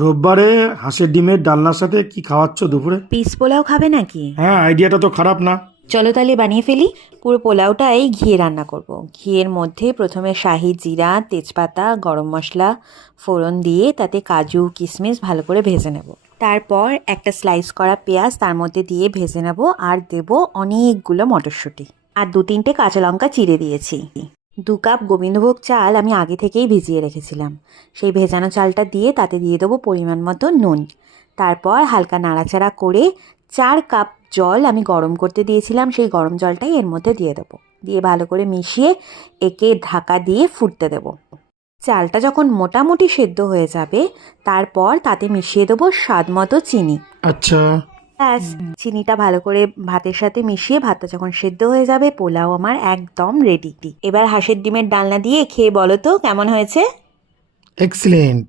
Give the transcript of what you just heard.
রোববারে হাঁসের ডিমের ডালনার সাথে কি খাওয়াচ্ছ দুপুরে? পিস পোলাও খাবে নাকি? হ্যাঁ, আইডিয়াটা তো খারাপ না। চলো তাহলে বানিয়ে ফেলি। পুরো পোলাওটাই ঘিয়ে রান্না করব। ঘিয়ের মধ্যে প্রথমে শাহি জিরা, তেজপাতা, গরম মশলা ফোড়ন দিয়ে তাতে কাজু কিশমিশ ভালো করে ভেজে নেব। তারপর একটা স্লাইস করা পেঁয়াজ তার মধ্যে দিয়ে ভেজে নেব আর দেব অনেকগুলো মটরশুঁটি আর 2-3টে কাঁচা লঙ্কা চিড়ে দিয়েছি। 2 কাপ গোবিন্দভোগ চাল আমি আগে থেকেই ভিজিয়ে রেখেছিলাম। সেই ভেজানো চালটা দিয়ে তাতে দিয়ে দেবো পরিমাণ মতো নুন। তারপর হালকা নাড়াচাড়া করে 4 কাপ জল আমি গরম করতে দিয়েছিলাম, সেই গরম জলটাই এর মধ্যে দিয়ে দেবো। দিয়ে ভালো করে মিশিয়ে একে ঢাকা দিয়ে ফুটতে দেবো। চালটা যখন মোটামুটি সেদ্ধ হয়ে যাবে তারপর তাতে মিশিয়ে দেবো স্বাদ মতো চিনি। আচ্ছা। ব্যাস, চিনিটা ভালো করে ভাতের সাথে মিশিয়ে ভাতটা যখন সেদ্ধ হয়ে যাবে পোলাও আমার একদম রেডি। এবার হাঁসের ডিমের ডালনা দিয়ে খেয়ে বলো তো কেমন হয়েছে। এক্সিলেন্ট।